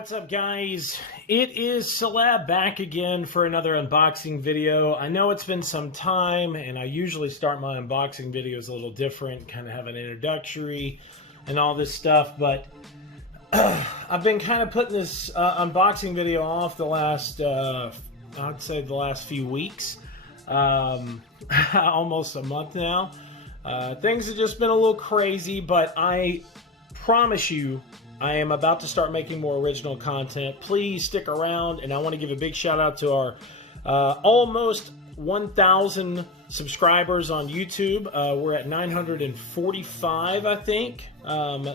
what's up guys? It is Celeb back again for another unboxing video. I know it's been some time and I usually start my unboxing videos a little different, kind of have an introductory and all this stuff, but I've been kind of putting this unboxing video off the last, I'd say the last few weeks, almost a month now. Things have just been a little crazy, but I promise you, I am about to start making more original content. Please stick around, and I want to give a big shout out to our almost 1,000 subscribers on YouTube. We're at 945, I think.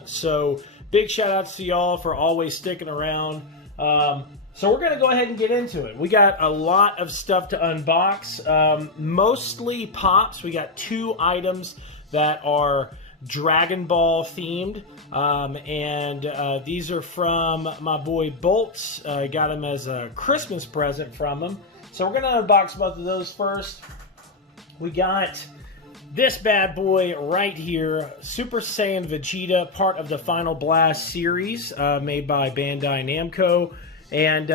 So big shout outs to y'all for always sticking around. So we're going to go ahead and get into it. We got a lot of stuff to unbox, mostly pops. We got 2 items that are Dragon Ball themed, and these are from my boy Bolts. I got him as a Christmas present from him. So we're going to unbox both of those first. We got this bad boy right here, Super Saiyan Vegeta, part of the Final Blast series, made by Bandai Namco. And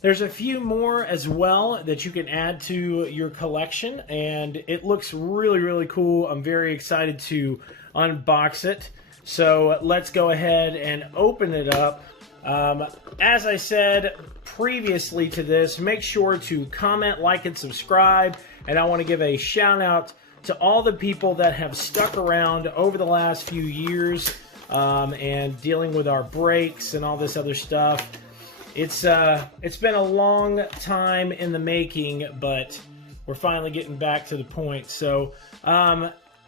there's a few more as well that you can add to your collection, and it looks really, really cool. I'm very excited to unbox it. So let's go ahead and open it up. As I said previously to this, make sure to comment, like, and subscribe. And I want to give a shout out to all the people that have stuck around over the last few years and dealing with our breaks and all this other stuff. It's been a long time in the making, but we're finally getting back to the point. So,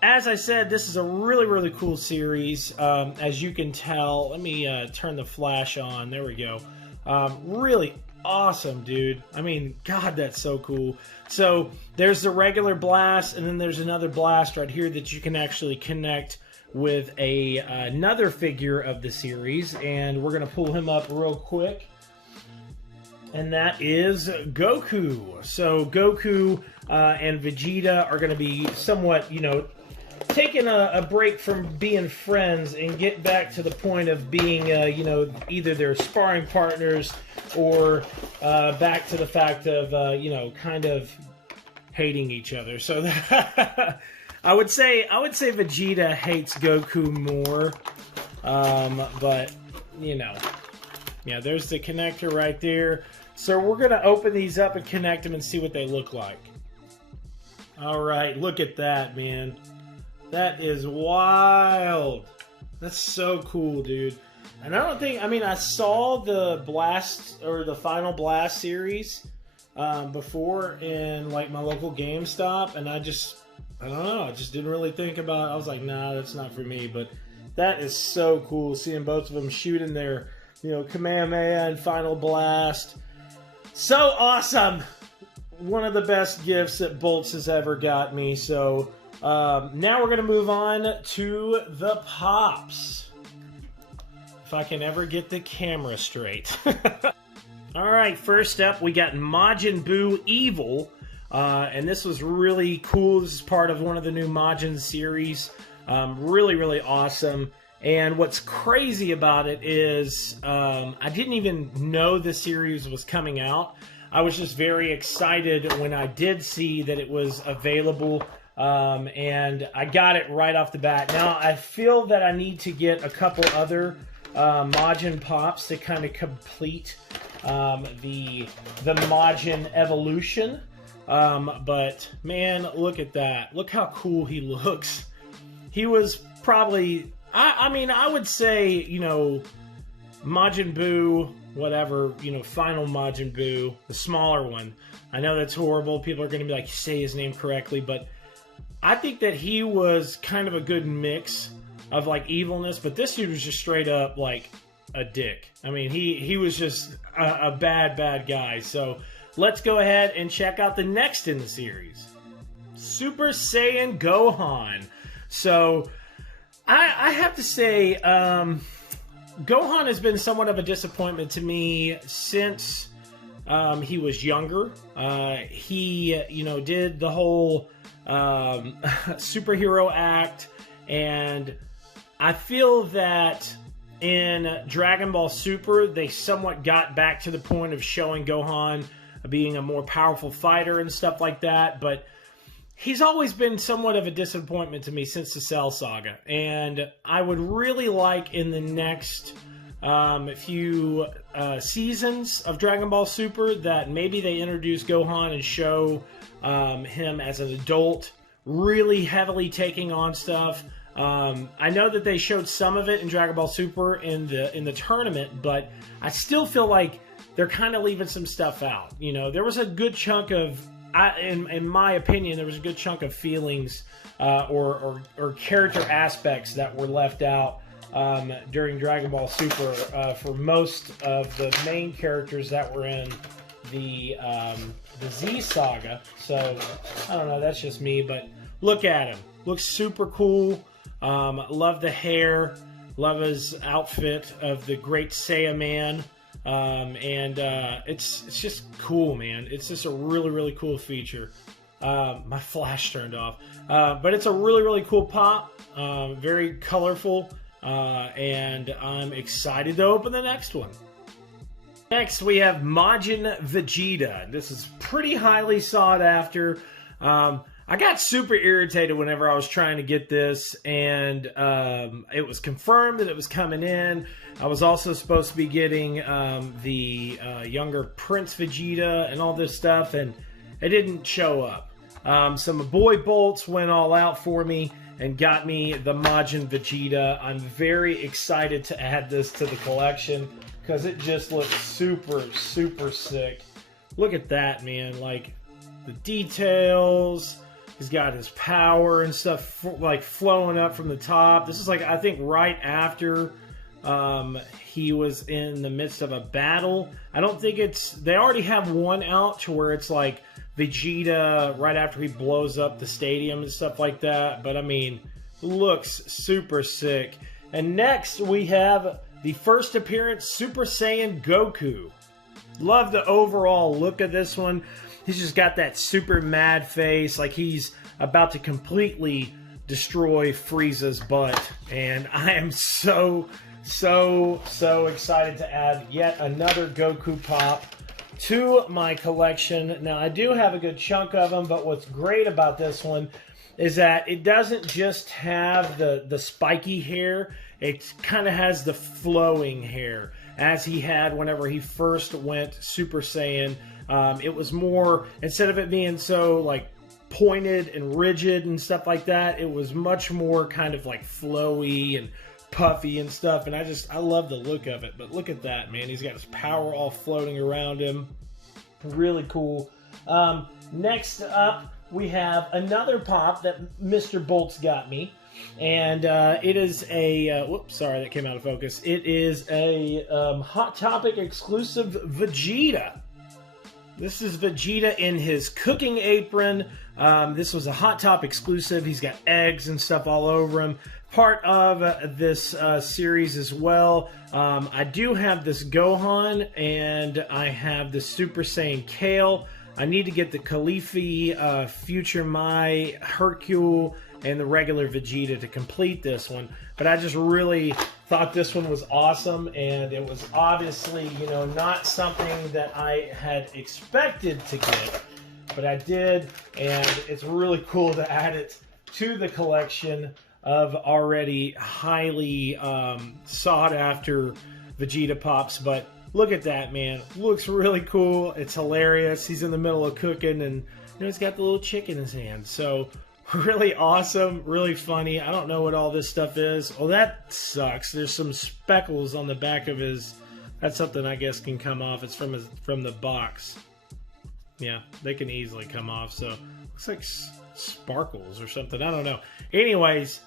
as I said, this is a really, really cool series. As you can tell, let me turn the flash on. There we go. Really awesome, dude. I mean, God, that's so cool. So, there's the regular blast, and then there's another blast right here that you can actually connect with another figure of the series. And we're going to pull him up real quick. And that is Goku. So Goku and Vegeta are going to be somewhat, you know, taking a break from being friends and get back to the point of being, you know, either their sparring partners or back to the fact of, you know, kind of hating each other. So I would say Vegeta hates Goku more, but you know, yeah, there's the connector right there. So we're going to open these up and connect them and see what they look like. Alright, look at that, man. That is wild. That's so cool, dude. And I don't think, I mean, I saw the Blast, or the Final Blast series before in, like, my local GameStop, and I don't know, I just didn't really think about it. I was like, nah, that's not for me, but that is so cool, seeing both of them shooting their, you know, Kamehameha and Final Blast. So awesome! One of the best gifts that Bolts has ever got me. So now we're going to move on to the pops. If I can ever get the camera straight. Alright, first up we got Majin Buu Evil. And this was really cool. This is part of one of the new Majin series. Really, really awesome. And what's crazy about it is I didn't even know the series was coming out. I was just very excited when I did see that it was available, and I got it right off the bat. Now, I feel that I need to get a couple other Majin Pops to kind of complete the Majin evolution. But, man, look at that. Look how cool he looks. He was probably... I mean, I would say, you know, Majin Buu, whatever, you know, Final Majin Buu, the smaller one. I know that's horrible. People are going to be like, say his name correctly, but I think that he was kind of a good mix of, like, evilness, but this dude was just straight up, like, a dick. I mean, he was just a bad, bad guy. So let's go ahead and check out the next in the series. Super Saiyan Gohan. So... I have to say, Gohan has been somewhat of a disappointment to me since he was younger. He, you know, did the whole superhero act, and I feel that in Dragon Ball Super, they somewhat got back to the point of showing Gohan being a more powerful fighter and stuff like that, but he's always been somewhat of a disappointment to me since the Cell Saga, and I would really like in the next few seasons of Dragon Ball Super that maybe they introduce Gohan and show him as an adult, really heavily taking on stuff. I know that they showed some of it in Dragon Ball Super in the tournament, but I still feel like they're kind of leaving some stuff out. You know, there was a good chunk of, in my opinion, there was a good chunk of feelings or character aspects that were left out during Dragon Ball Super for most of the main characters that were in the Z Saga. So I don't know, that's just me, but look at him. Looks super cool. Love the hair. Love his outfit of the Great Saiyan Man. It's just cool, man. It's just a really, really cool feature. My flash turned off. But it's a really, really cool pop. Very colorful. And I'm excited to open the next one. Next, we have Majin Vegeta. This is pretty highly sought after. I got super irritated whenever I was trying to get this, and it was confirmed that it was coming in. I was also supposed to be getting the younger Prince Vegeta and all this stuff, and it didn't show up. So my boy Bolts went all out for me and got me the Majin Vegeta. I'm very excited to add this to the collection because it just looks super, super sick. Look at that, man. Like, the details. He's got his power and stuff like flowing up from the top. This is like, I think, right after he was in the midst of a battle. I don't think it's... They already have one out to where it's like Vegeta right after he blows up the stadium and stuff like that. But, I mean, looks super sick. And next, we have the first appearance, Super Saiyan Goku. Love the overall look of this one. He's just got that super mad face, like he's about to completely destroy Frieza's butt. And I am so excited to add yet another Goku pop to my collection. Now, I do have a good chunk of them, but what's great about this one is that it doesn't just have the spiky hair. It kind of has the flowing hair, as he had whenever he first went Super Saiyan. It was more, instead of it being so like pointed and rigid and stuff like that, it was much more kind of like flowy and puffy and stuff, and I love the look of it. But look at that, man. He's got his power all floating around him. Really cool. Next up, we have another pop that Mr. Bolts got me, and it is a whoops, sorry, that came out of focus. It is a Hot Topic exclusive Vegeta. This is Vegeta in his cooking apron. This was a Hot Top exclusive. He's got eggs and stuff all over him. Part of this series as well. I do have this Gohan, and I have the Super Saiyan Kale. I need to get the Khalifi, Future Mai, Hercule, and the regular Vegeta to complete this one. But I just really thought this one was awesome, and it was obviously, you know, not something that I had expected to get, but I did, and it's really cool to add it to the collection of already highly sought after Vegeta pops. But look at that, man. Looks really cool. It's hilarious. He's in the middle of cooking, and you know, he's got the little chicken in his hand. So really awesome, really funny. I don't know what all this stuff is. Oh, that sucks. There's some speckles on the back of his... That's something I guess can come off. It's from the box. Yeah, they can easily come off. So looks like sparkles or something. I don't know. Anyways,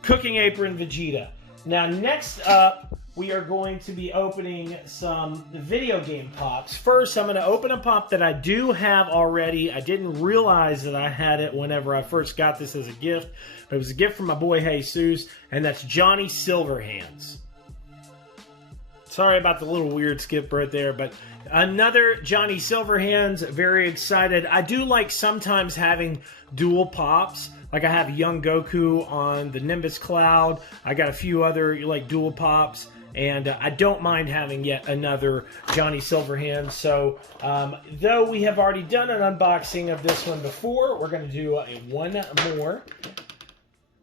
cooking apron Vegeta. Now, next up, we are going to be opening some video game pops. First, I'm going to open a pop that I do have already. I didn't realize that I had it whenever I first got this as a gift. But it was a gift from my boy Jesus, and that's Johnny Silverhands. Sorry about the little weird skip right there, but another Johnny Silverhands. Very excited. I do like sometimes having dual pops. Like I have young Goku on the Nimbus Cloud. I got a few other like dual pops. And I don't mind having yet another Johnny Silverhand. So, though we have already done an unboxing of this one before, we're going to do one more.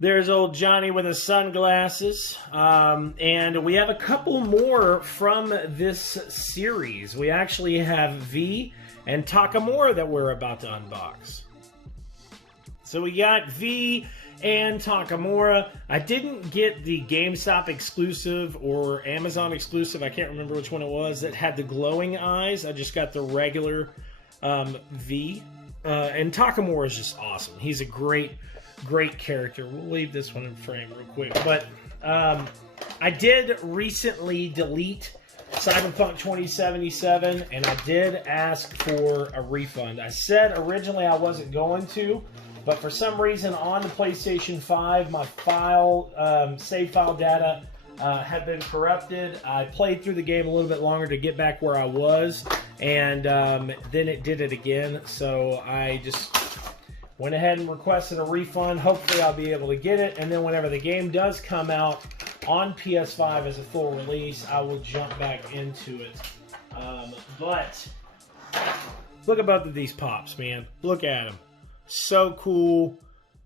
There's old Johnny with his sunglasses. And we have a couple more from this series. We actually have V and Takamura that we're about to unbox. So we got V and Takamura. I didn't get the GameStop exclusive or Amazon exclusive, I can't remember which one it was, that had the glowing eyes. I just got the regular V. And Takamura is just awesome. He's a great character. We'll leave this one in frame real quick. But I did recently delete Cyberpunk 2077, and I did ask for a refund. I said originally I wasn't going to, but for some reason on the PlayStation 5, my save file data had been corrupted. I played through the game a little bit longer to get back where I was, and then it did it again. So I just went ahead and requested a refund. Hopefully I'll be able to get it, and then whenever the game does come out on PS5 as a full release, I will jump back into it. But look at both of these pops, man. Look at them. So cool.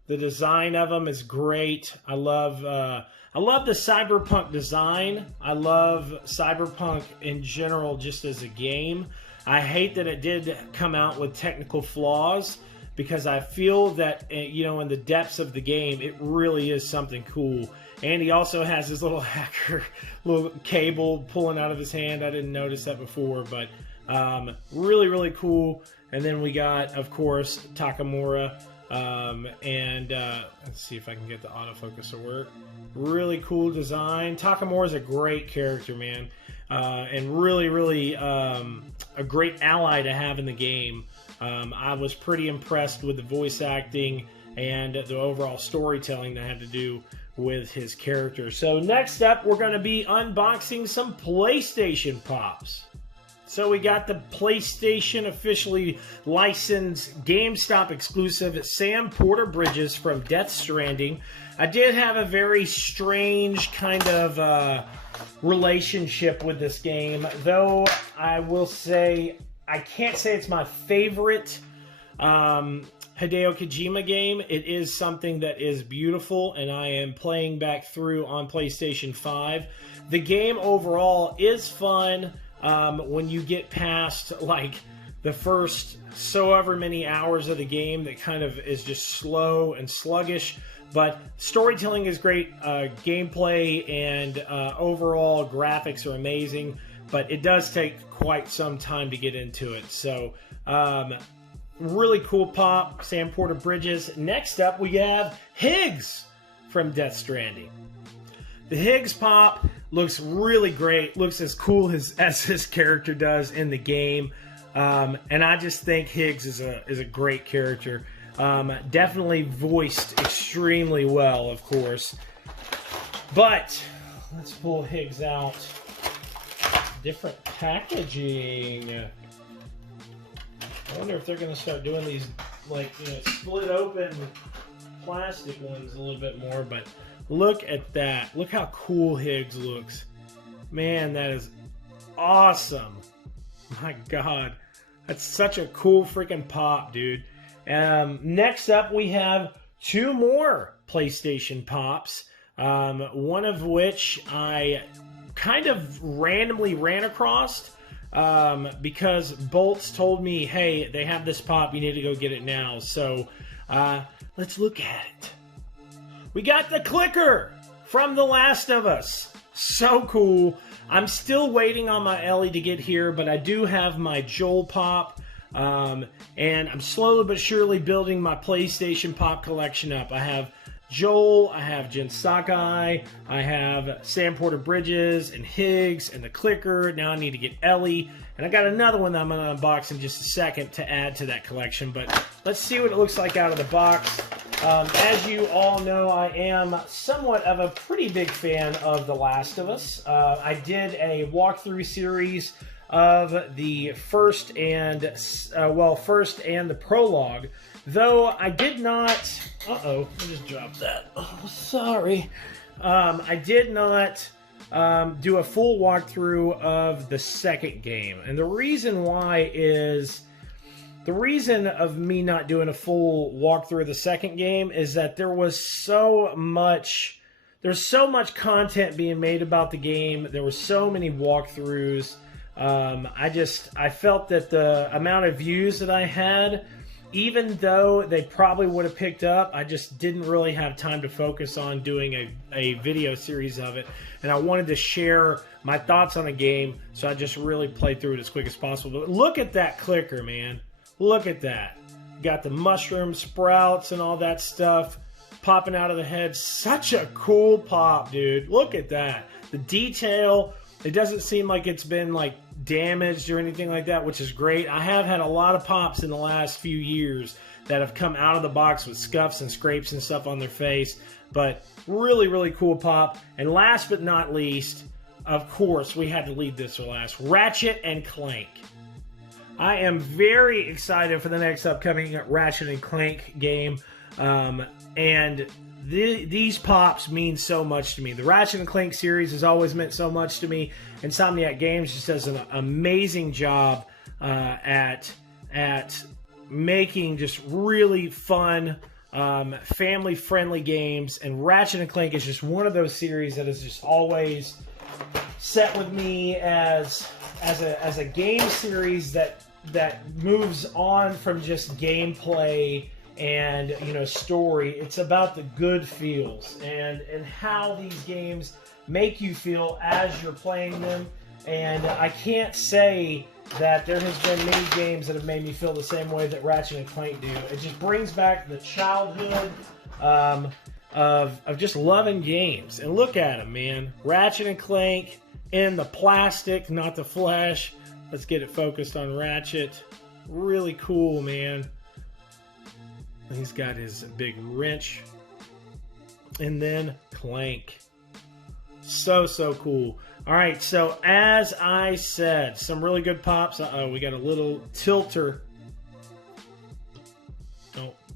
The design of them is great. I love the Cyberpunk design. I love Cyberpunk in general just as a game. I hate that it did come out with technical flaws, because I feel that, you know, in the depths of the game, it really is something cool. And he also has his little hacker, little cable pulling out of his hand. I didn't notice that before, but really cool. And then we got, of course, Takamura. Let's see if I can get the autofocus to work. Really cool design. Takamura is a great character, man. And really a great ally to have in the game. I was pretty impressed with the voice acting and the overall storytelling that had to do with his character. So next up, we're going to be unboxing some PlayStation Pops. So we got the PlayStation officially licensed GameStop exclusive Sam Porter Bridges from Death Stranding. I did have a very strange kind of relationship with this game, though I will say I can't say it's my favorite Hideo Kojima game. It is something that is beautiful, and I am playing back through on PlayStation 5. The game overall is fun. When you get past like the first so ever many hours of the game, that kind of is just slow and sluggish, but storytelling is great, gameplay and overall graphics are amazing, but it does take quite some time to get into it. So really cool pop, Sam Porter Bridges. Next up we have Higgs from Death Stranding. The Higgs pop looks really great. Looks as cool as his character does in the game. And I just think Higgs is a great character. Definitely voiced extremely well, of course. But let's pull Higgs out. Different packaging. I wonder if they're going to start doing these, like, you know, split open plastic ones a little bit more, but look at that. Look how cool Higgs looks. Man, that is awesome. My God. That's such a cool freaking pop, dude. Next up, we have two more PlayStation Pops. One of which I kind of randomly ran across because Bolts told me, hey, they have this pop. You need to go get it now. So let's look at it. We got the clicker from The Last of Us. So cool. I'm still waiting on my Ellie to get here, but I do have my Joel pop. And I'm slowly but surely building my PlayStation pop collection up. I have Joel, I have Jin Sakai, I have Sam Porter Bridges and Higgs and the clicker. Now I need to get Ellie. And I got another one that I'm going to unbox in just a second to add to that collection. But let's see what it looks like out of the box. As you all know, I am somewhat of a pretty big fan of The Last of Us. I did a walkthrough series of the first and the prologue. Though I did not. I just dropped that. Oh, sorry. I did not do a full walkthrough of the second game, and the reason why is. The reason of me not doing a full walkthrough of the second game is that there's so much content being made about the game. There were so many walkthroughs. I felt that the amount of views that I had, even though they probably would have picked up, I just didn't really have time to focus on doing a video series of it. And I wanted to share my thoughts on the game, so I just really played through it as quick as possible. But look at that clicker, man. Look at that. Got the mushroom sprouts and all that stuff popping out of the head. Such a cool pop, dude. Look at that. The detail, it doesn't seem like it's been like damaged or anything like that, which is great. I have had a lot of pops in the last few years that have come out of the box with scuffs and scrapes and stuff on their face. But really, really cool pop. And last but not least, of course, we had to leave this for last. Ratchet and Clank. I am very excited for the next upcoming Ratchet and Clank game, and these pops mean so much to me. The Ratchet and Clank series has always meant so much to me. Insomniac Games just does an amazing job at making just really fun, family-friendly games, and Ratchet and Clank is just one of those series that has just always set with me as a game series that moves on from just gameplay and story. It's about the good feels and how these games make you feel as you're playing them. And I can't say that there has been many games that have made me feel the same way that Ratchet and Clank do. It just brings back the childhood of just loving games. And look at them, man. Ratchet and Clank in the plastic, not the flesh. Let's get it focused on Ratchet. Really cool, man. He's got his big wrench. And then Clank. So cool. All right, so as I said, some really good pops. Uh-oh, we got a little tilter.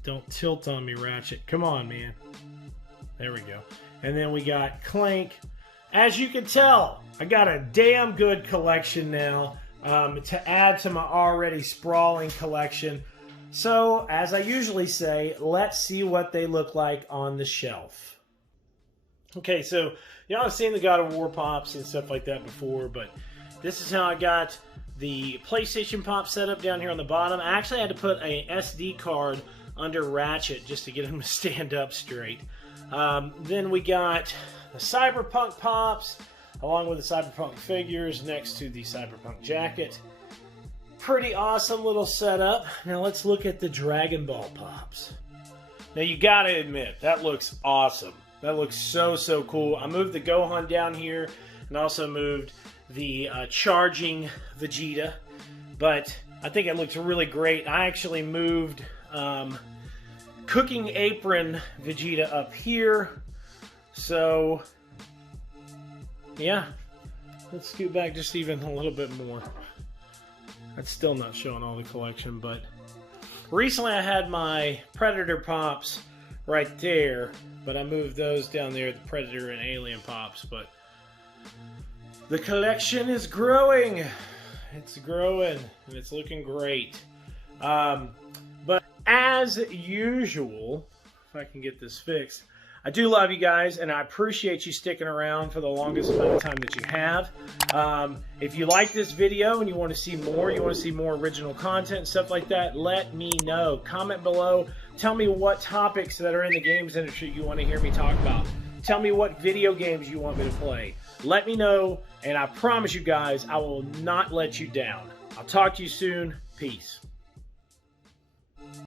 Don't tilt on me, Ratchet. Come on, man. There we go. And then we got Clank. As you can tell, I got a damn good collection now. To add to my already sprawling collection. So, as I usually say, let's see what they look like on the shelf. Okay, so y'all have seen the God of War pops and stuff like that before, but this is how I got the PlayStation pop set up down here on the bottom. I actually had to put a SD card under Ratchet just to get him to stand up straight. Then we got the Cyberpunk pops, along with the Cyberpunk figures next to the Cyberpunk jacket. Pretty awesome little setup. Now let's look at the Dragon Ball pops. Now you gotta admit, that looks awesome. That looks so cool. I moved the Gohan down here and also moved the charging Vegeta. But I think it looks really great. I actually moved Cooking Apron Vegeta up here. So yeah, let's scoot back just even a little bit more. That's still not showing all the collection, but recently I had my Predator pops right there, but I moved those down there, the Predator and Alien pops, but the collection is growing. It's growing, and it's looking great. But as usual, if I can get this fixed, I do love you guys, and I appreciate you sticking around for the longest amount of time that you have. If you like this video and you want to see more, original content and stuff like that, let me know. Comment below. Tell me what topics that are in the games industry you want to hear me talk about. Tell me what video games you want me to play. Let me know, and I promise you guys, I will not let you down. I'll talk to you soon. Peace.